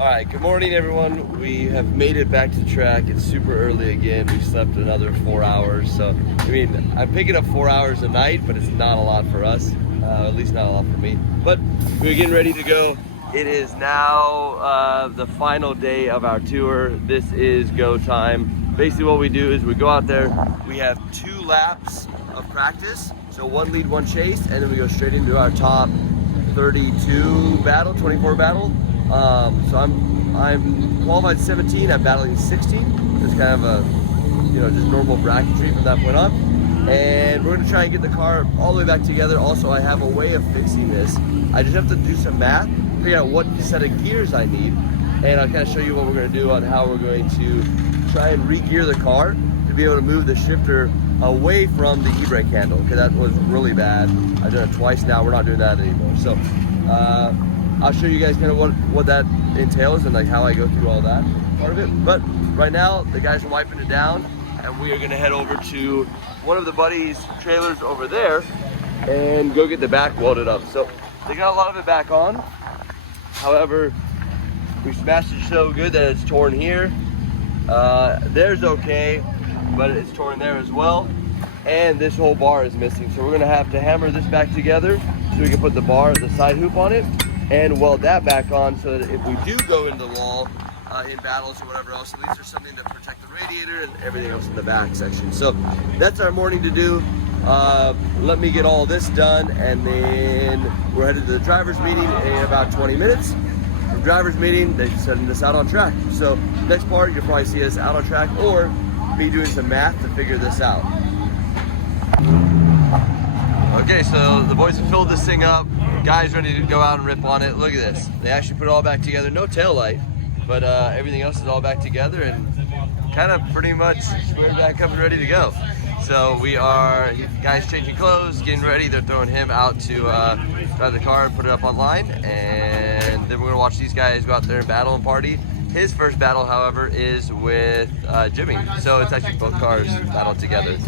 Alright, good morning everyone. We have made it back to the track. It's super early again. We slept another 4 hours. So, I mean, I'm picking up 4 hours a night, but it's not a lot for us. At least not a lot for me. But we're getting ready to go. It is now the final day of our tour. This is go time. Basically what we do is we go out there. We have 2 laps of practice. So 1 lead, 1 chase, and then we go straight into our top 32 battle, 24 battle. So I'm qualified 17, I'm battling 16. It's kind of a, just normal bracketry from that point on. And we're gonna try and get the car all the way back together. Also, I have a way of fixing this. I just have to do some math, figure out what set of gears I need, and I'll kind of show you what we're gonna do on how we're going to try and re-gear the car to be able to move the shifter away from the e-brake handle, because that was really bad. I've done it twice now, we're not doing that anymore. So, I'll show you guys kind of what that entails and like how I go through all that part of it. But right now, the guys are wiping it down, and we are gonna head over to one of the buddies' trailers over there and go get the back welded up. So they got a lot of it back on. However, we smashed it so good that it's torn here. There's okay, but it's torn there as well. And this whole bar is missing. So we're gonna have to hammer this back together so we can put the side hoop on it, and weld that back on so that if we do go into the wall in battles or whatever else, at least there's something to protect the radiator and everything else in the back section. So that's our morning to do. Let me get all this done, and then we're headed to the driver's meeting in about 20 minutes. From driver's meeting, they're sending us out on track. So next part, you'll probably see us out on track or me doing some math to figure this out. Okay, so the boys have filled this thing up. Guys ready to go out and rip on it. Look at this. They actually put it all back together. No tail light, but everything else is all back together and kind of pretty much squared back up and ready to go. So we are, guys changing clothes, getting ready. They're throwing him out to drive the car and put it up online. And then we're gonna watch these guys go out there and battle and party. His first battle, however, is with Jimmy. So it's actually both cars battled together.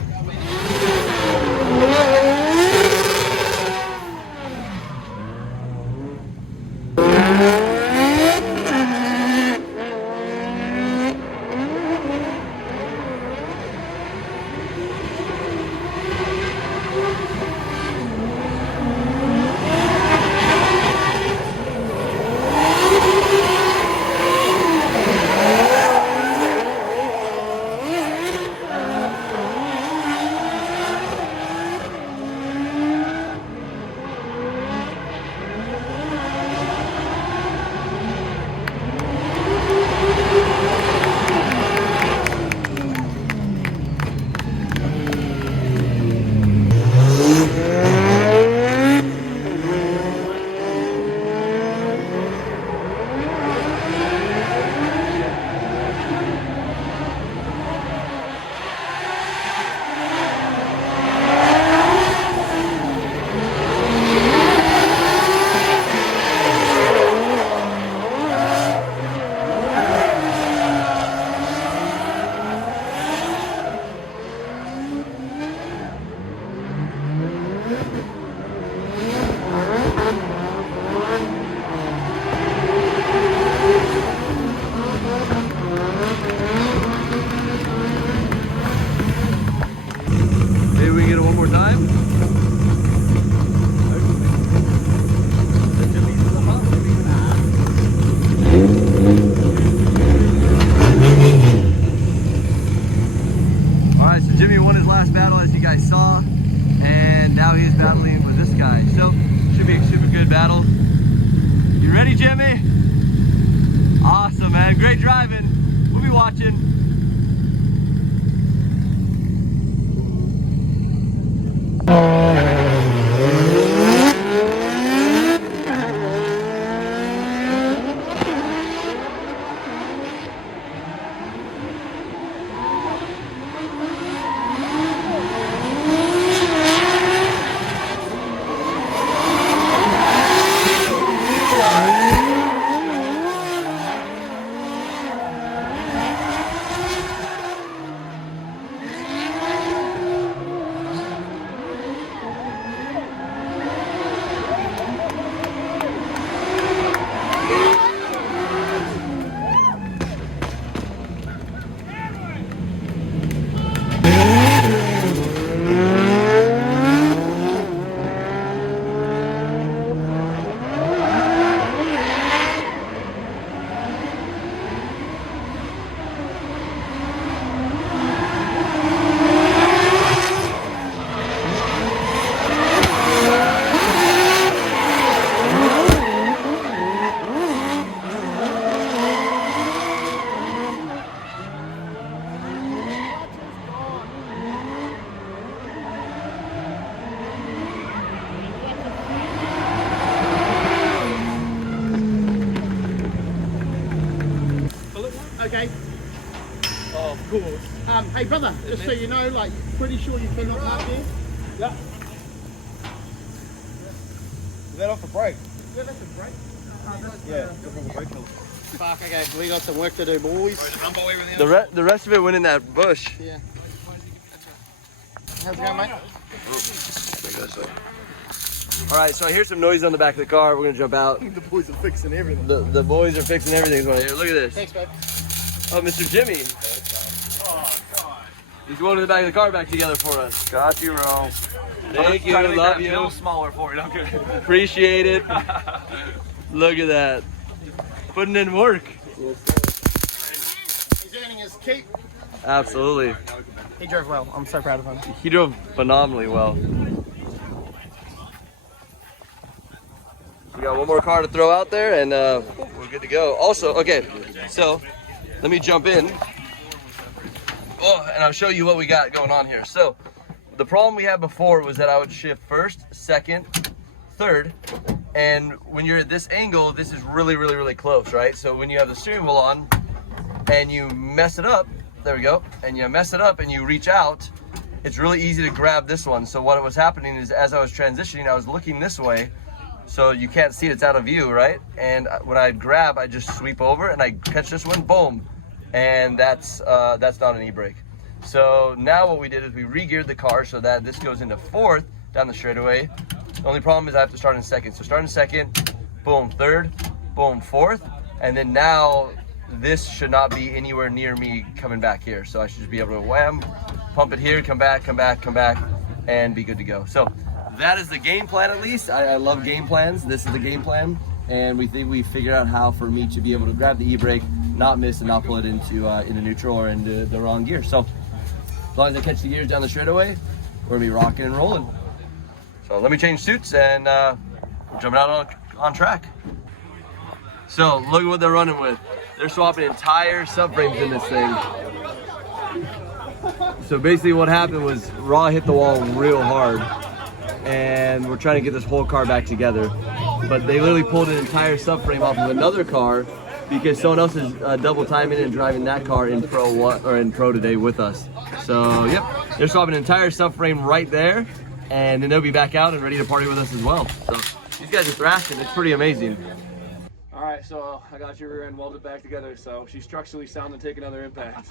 Jimmy won his last battle, as you guys saw, and now he is battling with this guy. So, should be a super good battle. You ready, Jimmy? Awesome, man. Great driving. We'll be watching. okay? Oh, of course. Hey brother, just so you know, like, pretty sure you cannot park here. Yeah. Is that off the brake? Yeah, that's a break. Yeah, from the brake. Fuck, okay, we got some work to do, boys. The rest of it went in that bush. Yeah. How's it going, mate? All right, so I hear some noise on the back of the car. We're gonna jump out. The boys are fixing everything. The boys are fixing everything right here. Look at this. Thanks, babe. Oh, Mr. Jimmy. He's going to the back of the car back together for us. Got you, Rome. Thank you, love you. A little smaller for you, okay? Appreciate it. Look at that. Putting in work. He's earning his keep. Absolutely. He drove well. I'm so proud of him. He drove phenomenally well. We got one more car to throw out there and we're good to go. Also, okay, so let me jump in. Oh, and I'll show you what we got going on here. So the problem we had before was that I would shift first, second, third, and when you're at this angle, this is really, really, really close, right? So when you have the steering wheel on and you mess it up, there we go, and you mess it up and you reach out, it's really easy to grab this one. So what was happening is as I was transitioning, I was looking this way, so you can't see it, it's out of view, right? And when I grab, I just sweep over and I catch this one, boom. And that's not an e-brake. So now what we did is we re-geared the car so that this goes into fourth down the straightaway. The only problem is I have to start in second. So start in second, boom, third, boom, fourth. And then now this should not be anywhere near me coming back here. So I should just be able to wham, pump it here, come back, and be good to go. So that is the game plan at least. I love game plans. This is the game plan. And we think we figured out how for me to be able to grab the e-brake, not miss and not pull it into neutral or into the wrong gear. So as long as I catch the gears down the straightaway, we're gonna be rocking and rolling. So let me change suits and jumping out on track. So look at what they're running with. They're swapping entire subframes in this thing. So basically what happened was Raw hit the wall real hard and we're trying to get this whole car back together. But they literally pulled an entire subframe off of another car because someone else is double timing and driving that car in Pro today with us. So yep, they're swapping an entire subframe right there, and then they'll be back out and ready to party with us as well. So these guys are thrashing. It's pretty amazing. All right, so I got your rear end welded back together, so she's structurally sound to take another impact.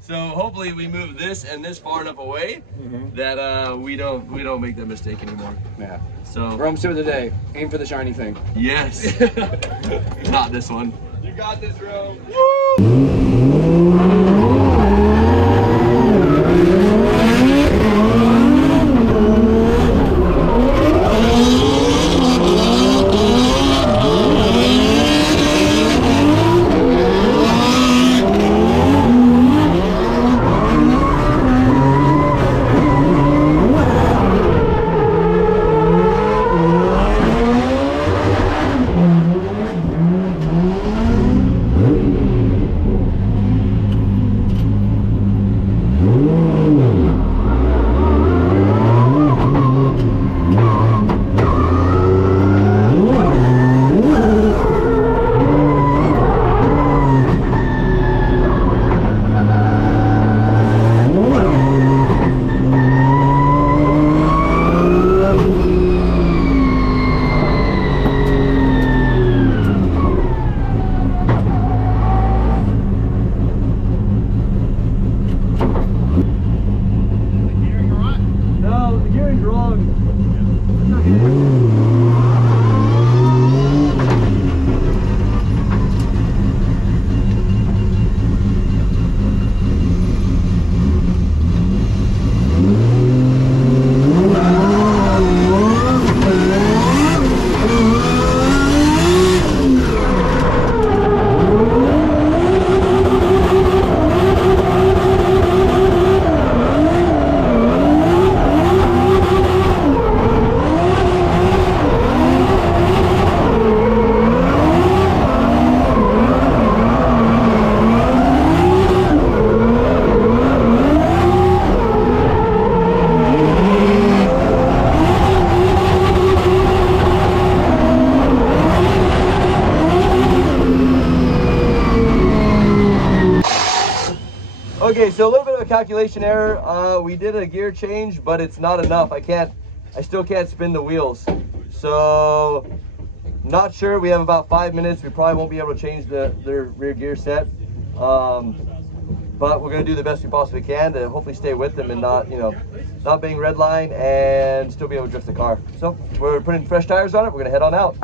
So hopefully we move this and this far enough away that we don't make that mistake anymore. Yeah. So Rome's tip of the day: aim for the shiny thing. yes, not this one. You got this, Rome. Okay, so a little bit of a calculation error. We did a gear change, but it's not enough. I still can't spin the wheels. So, not sure. We have about 5 minutes. We probably won't be able to change their rear gear set. But we're gonna do the best we possibly can to hopefully stay with them and not, you know, not being redline and still be able to drift the car. So we're putting fresh tires on it. We're gonna head on out.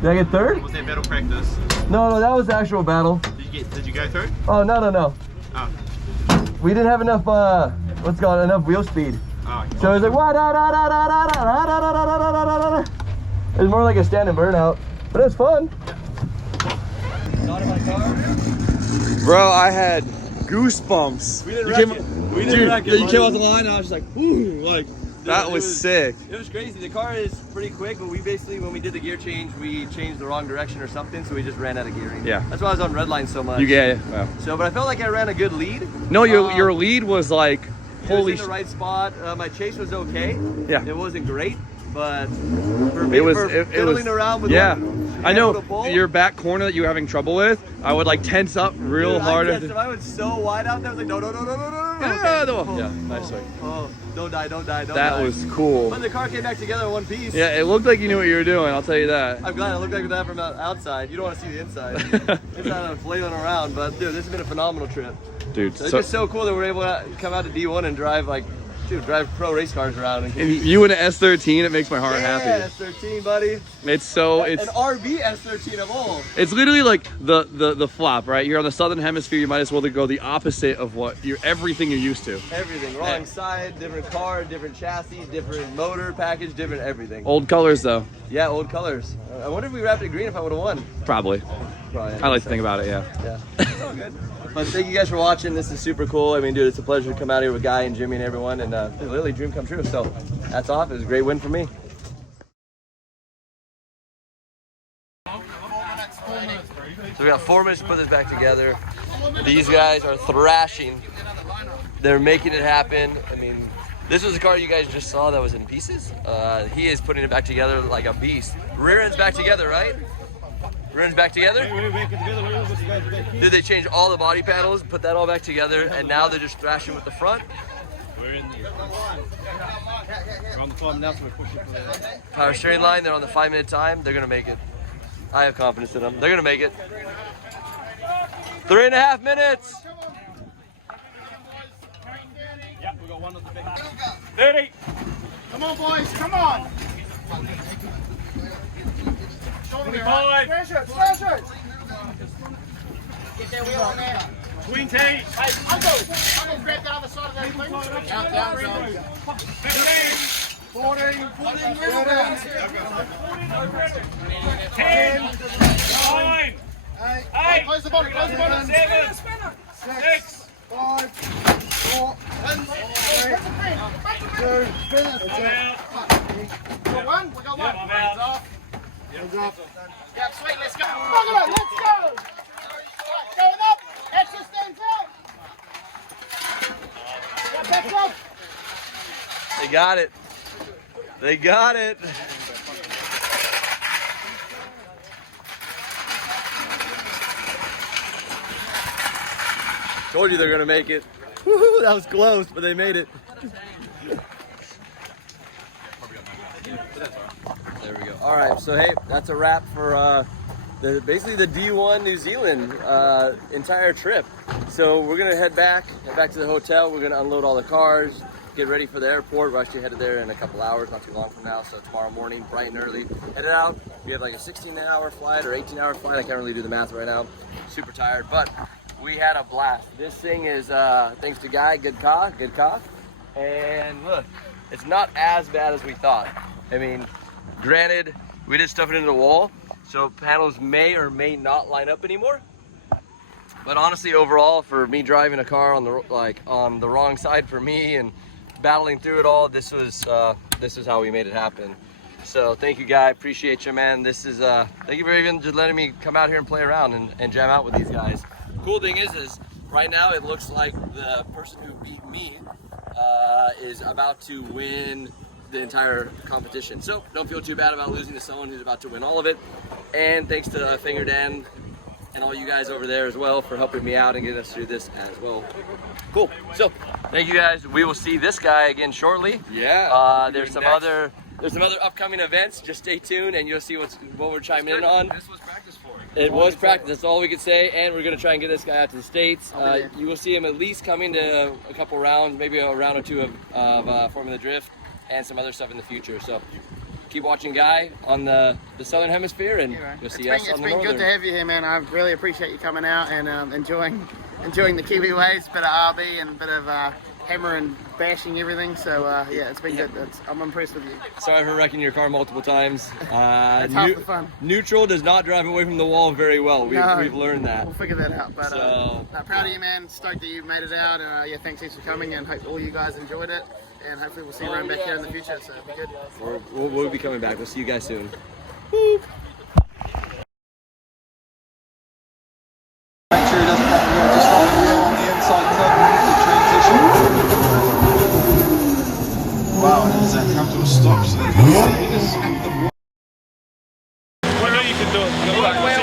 Did I get third? Was that battle practice? No, that was the actual battle. Did you go third? Oh, no. Oh. We didn't have enough, what's called, enough wheel speed. Oh. So it was like, it was more like a standing burnout, but it was fun. Bro, I had goosebumps. We didn't wreck it. We didn't wreck it. You came off the line and I was just like, ooh, like, that was sick. It was crazy. The car is pretty quick, but we basically, when we did the gear change, we changed the wrong direction or something, so we just ran out of gearing. Yeah. That's why I was on redline so much. You get it. Wow. So, but I felt like I ran a good lead. No, your lead was like, holy it was in the right spot. My chase was okay. Yeah. It wasn't great, but for it was fiddling around with yeah. one, I know your back corner that you were having trouble with. I would like tense up real hard. If I was so wide out there, I was like, no. Yeah, nice. Oh, don't die. That was cool. But the car came back together in one piece. Yeah, it looked like you knew what you were doing. I'll tell you that. I'm glad it looked like that from outside. You don't want to see the inside. It's not flailing around, but dude, this has been a phenomenal trip. Dude, It's just so cool that we're able to come out to D1 and drive drive pro race cars around. And you in an S13, it makes my heart happy. Yeah, S13, buddy. It's an RB S13 of all. It's literally like the flop, right? You're on the southern hemisphere. You might as well go the opposite of everything you're used to. Everything, wrong side, different car, different chassis, different motor package, different everything. Old colors though. Yeah, old colors. I wonder if we wrapped it green if I would have won. Probably. I like to think about it. Yeah. Yeah. It's all good. But thank you guys for watching. This is super cool. I mean, dude, it's a pleasure to come out here with Guy and Jimmy and everyone, and literally dream come true. So that's off. It was a great win for me. So we got 4 minutes to put this back together. These guys are thrashing. They're making it happen. I mean, this was a car you guys just saw that was in pieces. He is putting it back together like a beast. Rear end's back together, right? Rear end's back together? Did they change all the body panels, put that all back together, and now they're just thrashing with the front? We're on the 5 minute power steering line. They're on the 5-minute time. They're gonna make it. I have confidence in them. They're gonna make it. 3.5 minutes. Yep, we got one of the big. 30. Come on, boys. Come on. 25. Smash it. Get that wheel on there. 20. Hey, I'll go grab the other side of that thing. Down. 15. 14. 10. 9. 8. Close the bottom. 7. 6. 5. 4. 3. 2. I'm out. We got one. I'm out. Yeah, sweet, let's go. Look at it, let's go. Going up, extra stand front. Yeah, back up. They got it. They got it. Told you they're gonna make it. Woohoo, that was close, but they made it. There we go. All right, so hey, that's a wrap for basically the D1 New Zealand entire trip. So we're gonna head back to the hotel. We're gonna unload all the cars, get ready for the airport. We're actually headed there in a couple hours, not too long from now. So tomorrow morning, bright and early, headed out. We have like a 16-hour flight or 18-hour flight. I can't really do the math right now. Super tired, but we had a blast. This thing is thanks to Guy, good cock. And look, it's not as bad as we thought. I mean, granted, we did stuff it into the wall, so panels may or may not line up anymore. But honestly, overall, for me driving a car on the wrong side for me and battling through it all, this is how we made it happen. So thank you, Guy. Appreciate you, man. This is thank you for even just letting me come out here and play around and jam out with these guys. Cool thing is right now it looks like the person who beat me is about to win the entire competition. So don't feel too bad about losing to someone who's about to win all of it. And thanks to Finger Dan and all you guys over there as well for helping me out and getting us through this as well. Cool. So thank you guys. We will see this guy again shortly. Yeah. There's some other upcoming events. Just stay tuned and you'll see what we're chiming in on. This was practice for it. It was practice. That's all we could say. And we're gonna try and get this guy out to the States. You will see him at least coming to a couple rounds, maybe a round or two of Formula Drift and some other stuff in the future. So keep watching Guy on the Southern Hemisphere, and you'll see us on the Northern. It's been good to have you here, man. I really appreciate you coming out and enjoying the Kiwi waves, bit of RB and a bit of hammer and bashing everything. So yeah, it's been good. I'm impressed with you. Sorry for wrecking your car multiple times. That's half the fun. Neutral does not drive away from the wall very well. We've learned that. We'll figure that out. But proud of you, man. Stoked that you made it out. Yeah, thanks for coming, and hope all you guys enjoyed it. And hopefully we'll see you around back here in the future. So it'll be good. We'll be coming back. We'll see you guys soon. Wow, and it was a come to a stop. So Well, you can do it. Good luck.